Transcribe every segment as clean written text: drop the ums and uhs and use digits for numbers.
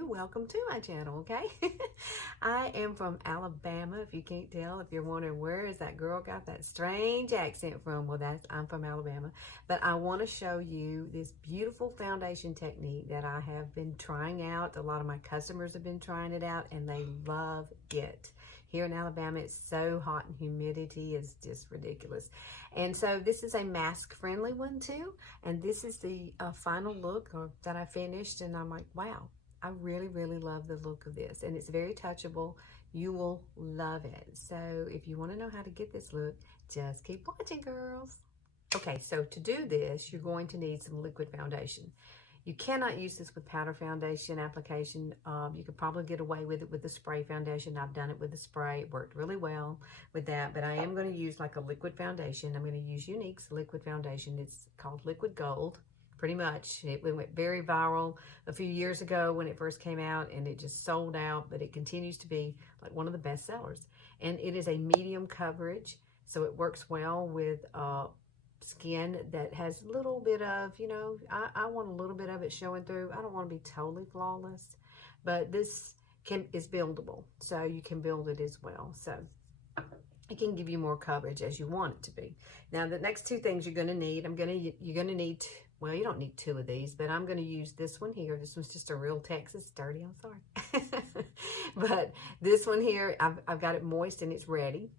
you. Welcome to my channel, okay? I am from Alabama, if you can't tell. If you're wondering where is that girl got that strange accent from, well, I'm from Alabama. But I want to show you this beautiful foundation technique that I have been trying out. A lot of my customers have been trying it out, and they love it. Here in Alabama, it's so hot and humidity is just ridiculous. And so this is a mask-friendly one too. And this is the final look that I finished. And I'm like, wow, I really, really love the look of this. And it's very touchable. You will love it. So if you want to know how to get this look, just keep watching, girls. Okay, so to do this, you're going to need some liquid foundation. You cannot use this with powder foundation application. You could probably get away with it with the spray foundation. I've done it with the spray. It worked really well with that, but I am going to use like a liquid foundation. I'm going to use Younique's liquid foundation. It's called Liquid Gold, pretty much. It went very viral a few years ago when it first came out, and it just sold out, but it continues to be like one of the best sellers. And it is a medium coverage, so it works well with skin that has a little bit of, you know, I want a little bit of it showing through. I don't want to be totally flawless, but this is buildable, so you can build it as well. So it can give you more coverage as you want it to be. Now the next two things you're going to need, you're going to need, well, you don't need two of these, but I'm going to use this one here. This one's just a real Texas dirty, I'm sorry. But this one here, I've got it moist and it's ready.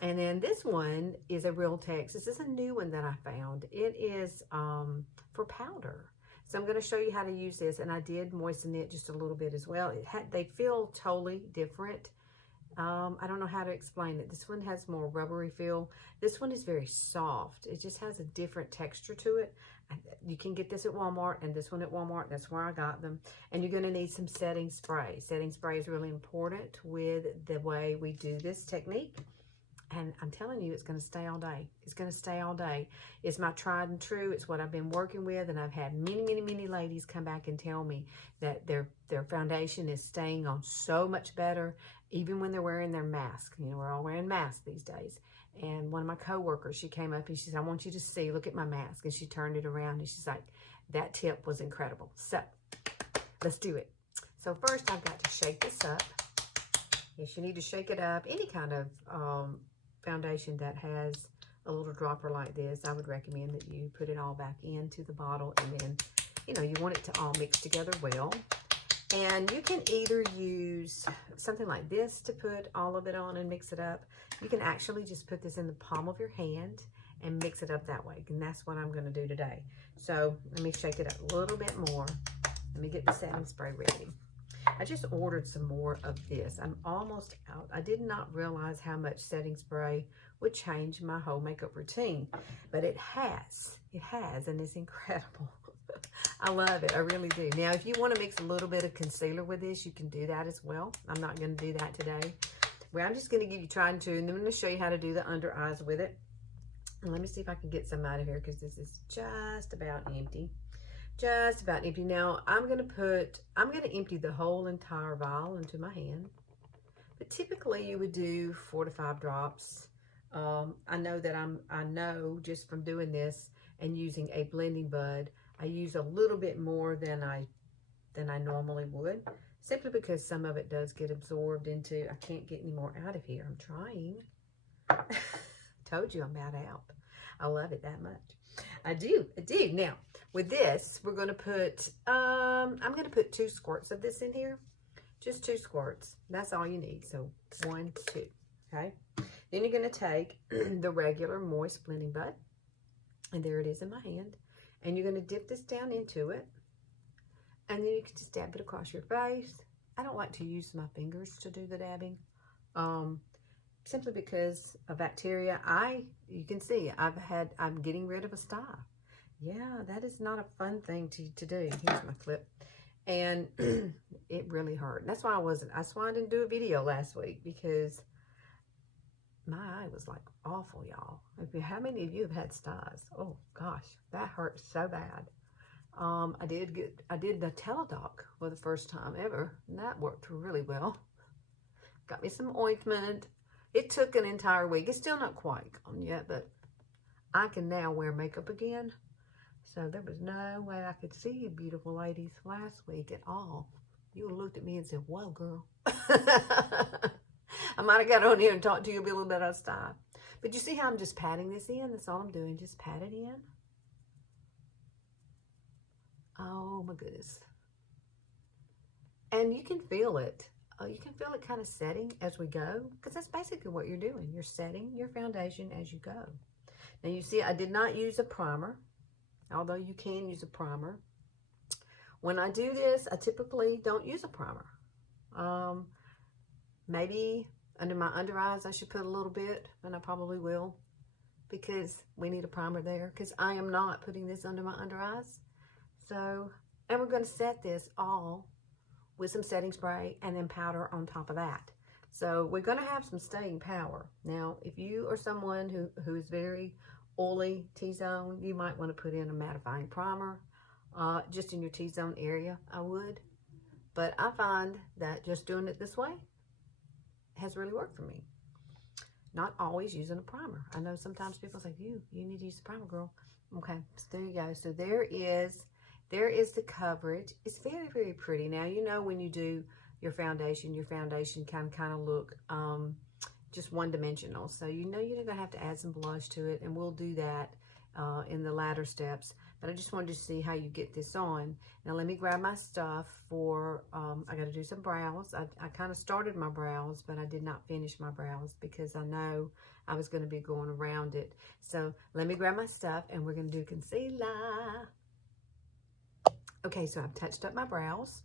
And then this one is a Real Texas. This is a new one that I found. It is for powder. So I'm going to show you how to use this. And I did moisten it just a little bit as well. They feel totally different. I don't know how to explain it. This one has more rubbery feel. This one is very soft. It just has a different texture to it. You can get this at Walmart and this one at Walmart. That's where I got them. And you're going to need some setting spray. Setting spray is really important with the way we do this technique. And I'm telling you, it's going to stay all day. It's going to stay all day. It's my tried and true. It's what I've been working with. And I've had many, many, many ladies come back and tell me that their foundation is staying on so much better, even when they're wearing their mask. You know, we're all wearing masks these days. And one of my coworkers, she came up and she said, I want you to see, look at my mask. And she turned it around and she's like, that tip was incredible. So let's do it. So first I've got to shake this up. Yes, you need to shake it up. Any kind of foundation that has a little dropper like this, I would recommend that you put it all back into the bottle, and then, you know, you want it to all mix together well. And you can either use something like this to put all of it on and mix it up. You can actually just put this in the palm of your hand and mix it up that way. And that's what I'm going to do today. So let me shake it up a little bit more. Let me get the setting spray ready. I just ordered some more of this. I'm almost out. I did not realize how much setting spray would change my whole makeup routine, but it has, and it's incredible. I love it. I really do. Now, if you want to mix a little bit of concealer with this, you can do that as well. I'm not going to do that today. Well, I'm just going to give you try and two, and then I'm going to show you how to do the under eyes with it. And let me see if I can get some out of here, because this is just about empty. Just about empty. Now I'm going to empty the whole entire vial into my hand. But typically you would do 4 to 5 drops. I know just from doing this and using a blending bud, I use a little bit more than I normally would, simply because some of it does get absorbed into, I can't get any more out of here. I'm trying. Told you I'm about out. I love it that much. I do. Now, with this, we're going to put, I'm going to put 2 squirts of this in here. Just 2 squirts. That's all you need. So 1, 2. Okay. Then you're going to take the regular moist blending bud. And there it is in my hand. And you're going to dip this down into it. And then you can just dab it across your face. I don't like to use my fingers to do the dabbing. Simply because of bacteria. You can see I'm getting rid of a sty. Yeah, that is not a fun thing to do. Here's my clip. And it really hurt. That's why I didn't do a video last week, because my eye was like awful, y'all. How many of you have had styes? Oh gosh, that hurt so bad. I did the Teledoc for the first time ever, and that worked really well. Got me some ointment. It took an entire week. It's still not quite gone yet, but I can now wear makeup again. So there was no way I could see you beautiful ladies last week at all. you would have looked at me and said, whoa, girl. I might have got on here and talked to you a little bit out of style. But you see how I'm just patting this in? That's all I'm doing. Just pat it in. Oh, my goodness. And you can feel it. You can feel it kind of setting as we go, because that's basically what you're doing. You're setting your foundation as you go. Now, you see, I did not use a primer, although you can use a primer. When I do this, I typically don't use a primer. Maybe under my under eyes, I should put a little bit, and I probably will, because we need a primer there, because I am not putting this under my under eyes. So, and we're going to set this all with some setting spray and then powder on top of that. So we're going to have some staying power. Now, if you are someone who is very oily T-zone, you might want to put in a mattifying primer just in your T-zone area. I would. But I find that just doing it this way has really worked for me. Not always using a primer. I know sometimes people say, you need to use a primer, girl. Okay, so there you go. So there is the coverage. It's very, very pretty. Now, you know, when you do your foundation can kind of look just one-dimensional. So you know you're going to have to add some blush to it, and we'll do that in the latter steps. But I just wanted to see how you get this on. Now, let me grab my stuff for, I got to do some brows. I kind of started my brows, but I did not finish my brows because I know I was going to be going around it. So let me grab my stuff, and we're going to do concealer. Okay, so I've touched up my brows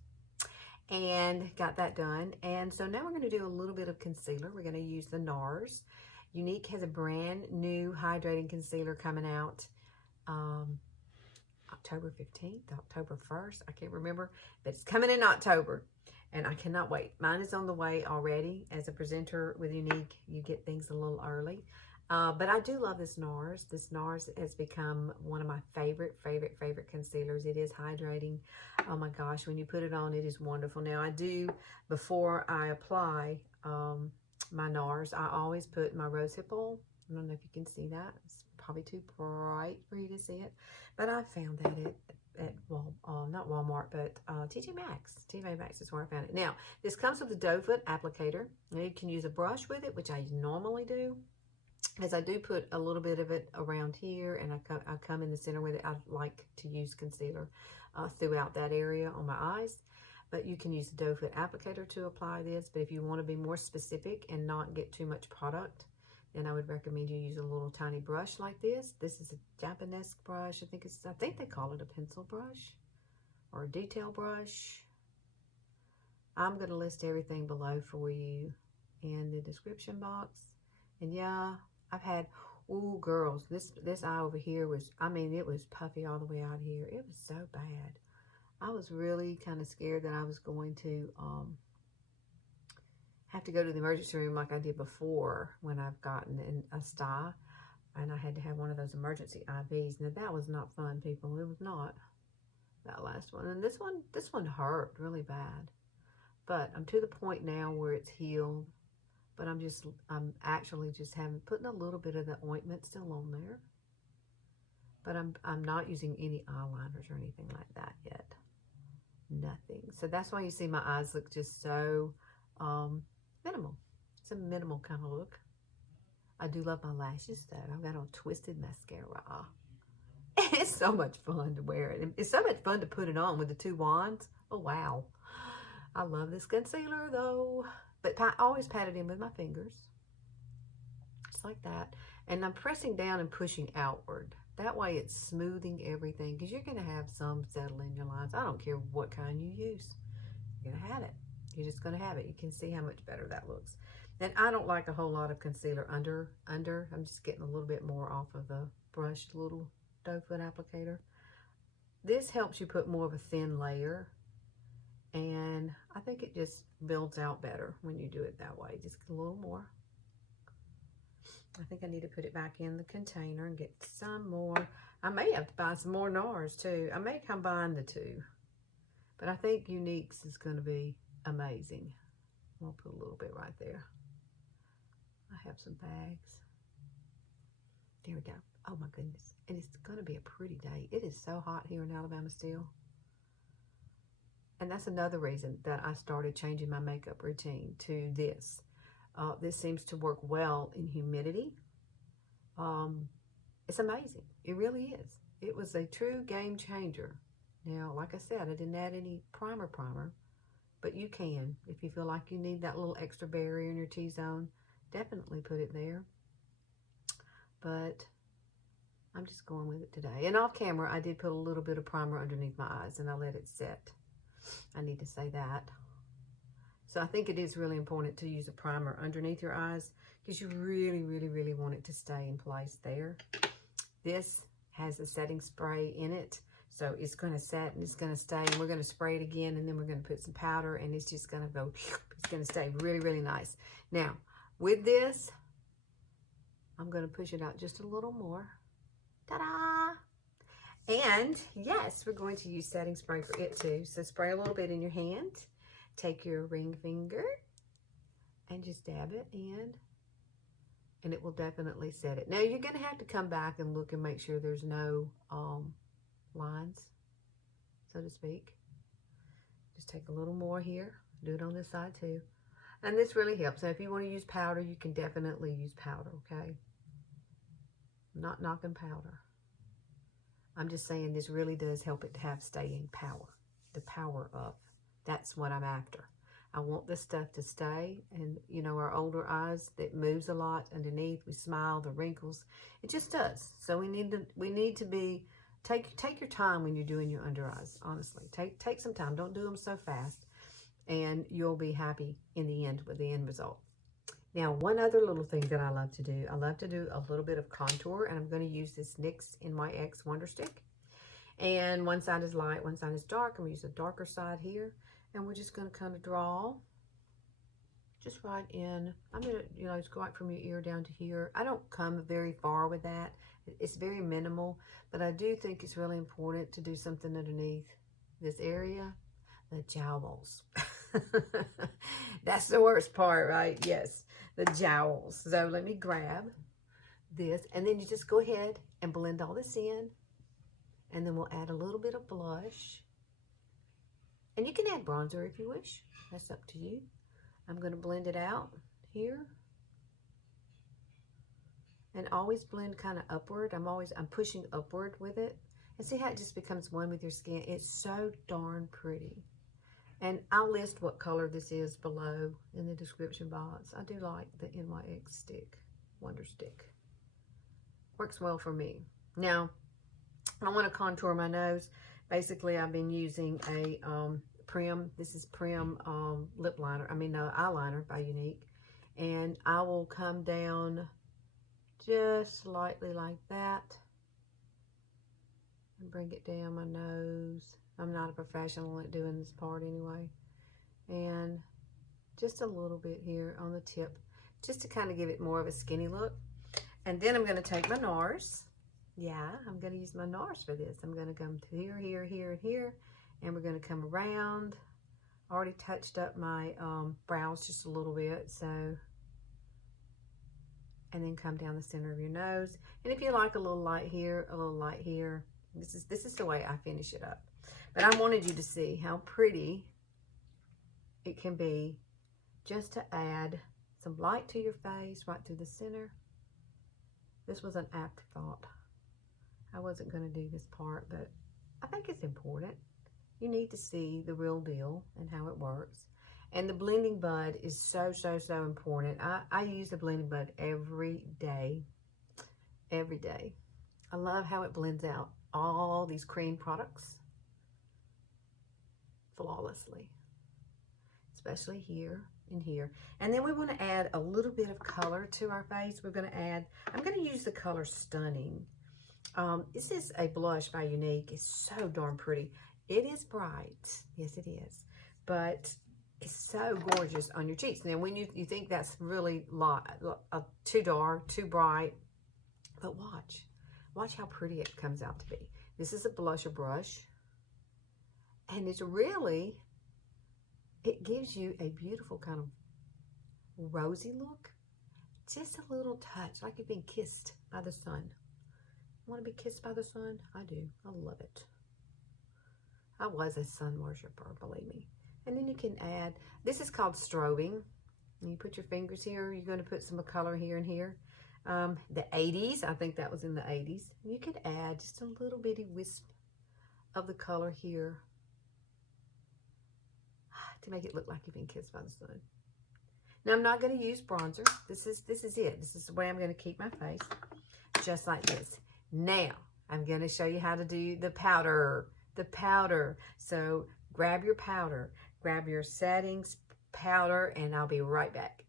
and got that done. And so now we're going to do a little bit of concealer. We're going to use the NARS. Younique has a brand new hydrating concealer coming out October 15th, October 1st. I can't remember, but it's coming in October. And I cannot wait. Mine is on the way already. As a presenter with Younique, you get things a little early. But I do love this NARS. This NARS has become one of my favorite concealers. It is hydrating. Oh my gosh, when you put it on, it is wonderful. Now I do, before I apply my NARS, I always put my rosehip oil. I don't know if you can see that. It's probably too bright for you to see it. But I found that at not Walmart, but TJ Maxx. TJ Maxx is where I found it. Now, this comes with a doe foot applicator. Now, you can use a brush with it, which I normally do, as I do put a little bit of it around here, and I come in the center with it. I like to use concealer throughout that area on my eyes. But you can use the doe foot applicator to apply this. But if you want to be more specific and not get too much product, then I would recommend you use a little tiny brush like this. This is a Japanese brush. I think they call it a pencil brush or a detail brush. I'm going to list everything below for you in the description box. And yeah, I've had, ooh, girls, this eye over here was, I mean, it was puffy all the way out here. It was so bad. I was really kind of scared that I was going to have to go to the emergency room like I did before when I've gotten a sty, and I had to have one of those emergency IVs. Now that was not fun, people. It was not, that last one. And this one hurt really bad. But I'm to the point now where it's healed. But I'm actually just putting a little bit of the ointment still on there. But I'm not using any eyeliners or anything like that yet. Nothing. So that's why you see my eyes look just so minimal. It's a minimal kind of look. I do love my lashes though. I've got on twisted mascara. It's so much fun to wear it. It's so much fun to put it on with the two wands. Oh wow. I love this concealer though. But I always pat it in with my fingers. Just like that. And I'm pressing down and pushing outward. That way it's smoothing everything. Because you're going to have some settle in your lines. I don't care what kind you use. You're going to have it. You're just going to have it. You can see how much better that looks. And I don't like a whole lot of concealer under. I'm just getting a little bit more off of the brushed little doe foot applicator. This helps you put more of a thin layer. And I think it just builds out better when you do it that way. Just a little more. I think I need to put it back in the container and get some more. I may have to buy some more NARS too. I may combine the two. But I think Younique's is going to be amazing. I'll put a little bit right there. I have some bags. There we go. Oh my goodness. And it's going to be a pretty day. It is so hot here in Alabama still. And that's another reason that I started changing my makeup routine to this. This seems to work well in humidity. Um, it's amazing. It really is. It was a true game changer. Now, like I said, I didn't add any primer, but you can. If you feel like you need that little extra barrier in your T-zone, definitely put it there. But I'm just going with it today. And off camera, I did put a little bit of primer underneath my eyes and I let it set. I need to say that. So I think it is really important to use a primer underneath your eyes because you really, really, really want it to stay in place there. This has a setting spray in it. So it's going to set and it's going to stay, and we're going to spray it again, and then we're going to put some powder, and it's just going to go, it's going to stay really, really nice. Now, with this, I'm going to push it out just a little more. Ta-da! And yes, we're going to use setting spray for it too. So spray a little bit in your hand. Take your ring finger and just dab it in, and it will definitely set it. Now, you're going to have to come back and look and make sure there's no lines, so to speak. Just take a little more here. Do it on this side too. And this really helps. So if you want to use powder, you can definitely use powder, okay? I'm not knocking powder. I'm just saying this really does help it to have staying power. The power of. That's what I'm after. I want this stuff to stay. And, you know, our older eyes, that moves a lot underneath. We smile, the wrinkles. It just does. So we need to be... Take your time when you're doing your under eyes, honestly. Take some time. Don't do them so fast. And you'll be happy in the end with the end result. Now, one other little thing that I love to do a little bit of contour, and I'm going to use this NYX NYX Wonder Stick. And one side is light, one side is dark. I'm going to use the darker side here. And we're just going to kind of draw just right in. I'm going to, you know, just go right from your ear down to here. I don't come very far with that. It's very minimal, but I do think it's really important to do something underneath this area, the jowls. That's the worst part, right? Yes, the jowls. So let me grab this, and then you just go ahead and blend all this in, and then we'll add a little bit of blush. And you can add bronzer if you wish. That's up to you. I'm going to blend it out here. And always blend kind of upward. I'm pushing upward with it. And see how it just becomes one with your skin? It's so darn pretty. And I'll list what color this is below in the description box. I do like the NYX stick, Wonder Stick. Works well for me. Now, I want to contour my nose. Basically, I've been using a Prim. This is Prim lip liner. Eyeliner by Younique. And I will come down just slightly like that and bring it down my nose. I'm not a professional at doing this part anyway. And just a little bit here on the tip, just to kind of give it more of a skinny look. And then I'm going to take my NARS. Yeah, I'm going to use my NARS for this. I'm going to come to here, here, here, and here. And we're going to come around. I already touched up my brows just a little bit, so... And then come down the center of your nose. And if you like a little light here, a little light here, this is the way I finish it up. But I wanted you to see how pretty it can be just to add some light to your face right through the center. This was an afterthought. I wasn't going to do this part, but I think it's important. You need to see the real deal and how it works. And the blending bud is so, so, so important. I use the blending bud every day. Every day. I love how it blends out all these cream products flawlessly. Especially here and here. And then we want to add a little bit of color to our face. I'm going to use the color Stunning. This is a blush by Younique. It's so darn pretty. It is bright. Yes, it is. But... it's so gorgeous on your cheeks. Now, when you think that's really too dark, too bright, but watch how pretty it comes out to be. This is a blusher brush, and it's really, it gives you a beautiful kind of rosy look. Just a little touch, like you've been kissed by the sun. Want to be kissed by the sun? I do. I love it. I was a sun worshiper, believe me. And then you can add, this is called strobing. And you put your fingers here. You're going to put some color here and here. The 80s, I think that was in the 80s. You could add just a little bitty wisp of the color here to make it look like you've been kissed by the sun. Now, I'm not going to use bronzer. This is it. This is the way I'm going to keep my face, just like this. Now, I'm going to show you how to do the powder. The powder. So, grab your powder. Grab your settings powder, and I'll be right back.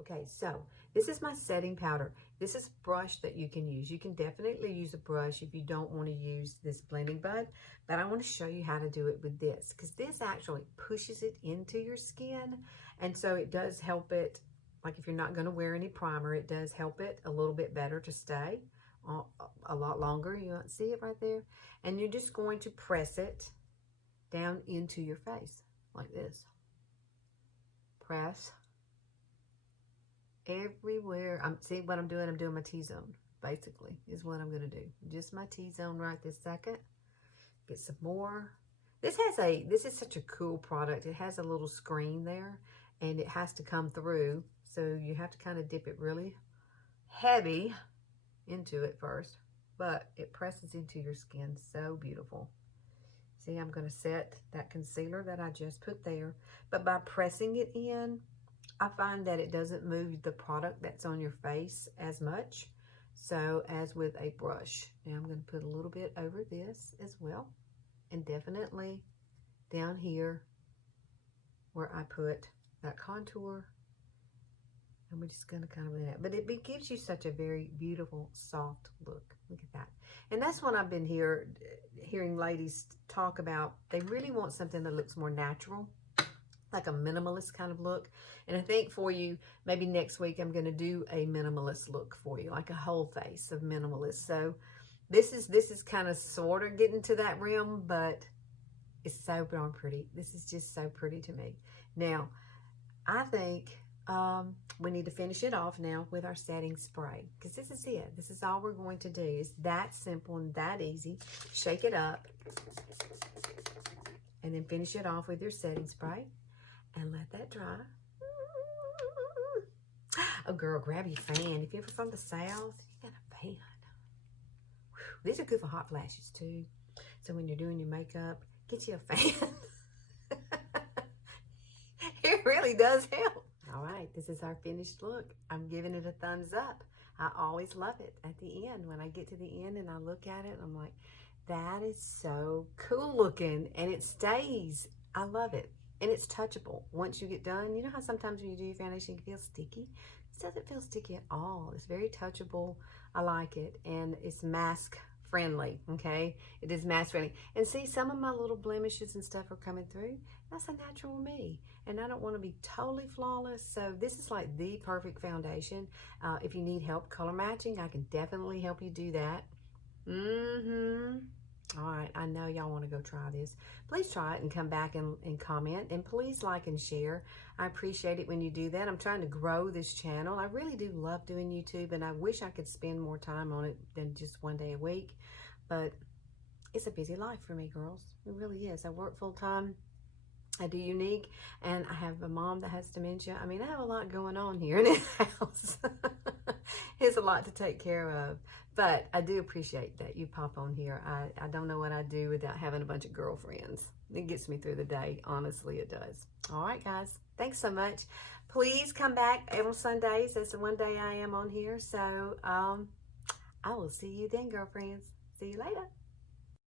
Okay, so this is my setting powder. This is a brush that you can use. You can definitely use a brush if you don't want to use this blending bud, but I want to show you how to do it with this, because this actually pushes it into your skin, and so it does help it, like if you're not going to wear any primer, it does help it a little bit better to stay a lot longer. You don't see it right there, and you're just going to press it down into your face like this. Press everywhere. See what I'm doing? I'm doing my T-zone, basically, is what I'm going to do. Just my T-zone right this second. Get some more. This is such a cool product. It has a little screen there, and it has to come through, so you have to kind of dip it really heavy into it first, but it presses into your skin so beautiful. See, I'm going to set that concealer that I just put there, but by pressing it in, I find that it doesn't move the product that's on your face as much, so as with a brush. Now I'm going to put a little bit over this as well, and definitely down here where I put that contour, and we're just going to kind of blend it. But it gives you such a very beautiful, soft look. Look at that. And that's what I've been hearing ladies talk about. They really want something that looks more natural, like a minimalist kind of look. And I think for you, maybe next week I'm going to do a minimalist look for you, like a whole face of minimalist. So this is kind of sort of getting to that realm, but it's so darn pretty. This is just so pretty to me. Now, I think we need to finish it off now with our setting spray, because this is it. This is all we're going to do. It's that simple and that easy. Shake it up and then finish it off with your setting spray and let that dry. Oh, girl, grab your fan. If you're from the South, you got a fan. Whew. These are good for hot flashes, too. So when you're doing your makeup, get you a fan. It really does help. All right, this is our finished look. I'm giving it a thumbs up. I always love it at the end. When I get to the end and I look at it, I'm like, that is so cool looking, and it stays. I love it. And it's touchable. Once you get done, you know how sometimes when you do your foundation, it feels sticky? This doesn't feel sticky at all. It's very touchable. I like it. And it's mask friendly, okay? It is mask friendly. And see, some of my little blemishes and stuff are coming through. That's a natural me. And I don't want to be totally flawless. So this is like the perfect foundation. If you need help color matching, I can definitely help you do that. All right, I know y'all want to go try this. Please try it and come back and comment. And please like and share. I appreciate it when you do that. I'm trying to grow this channel. I really do love doing YouTube, and I wish I could spend more time on it than just one day a week. But it's a busy life for me, girls. It really is. I work full time. I do Younique, and I have a mom that has dementia. I mean, I have a lot going on here in this house. It's a lot to take care of, but I do appreciate that you pop on here. I don't know what I'd do without having a bunch of girlfriends. It gets me through the day. Honestly, it does. All right, guys. Thanks so much. Please come back every Sundays. That's the one day I am on here. So I will see you then, girlfriends. See you later.